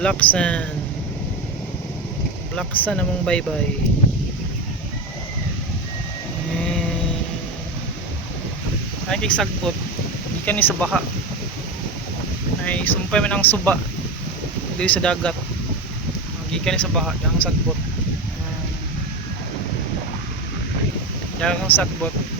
Black sand. Black sand namang baybay. Ay kay sagbot. Ikan ni sa baha. Ay sumpay man ang suba. Dili sa dagat. Gikan ni sa baha ang sagbot. Dagang sagbot.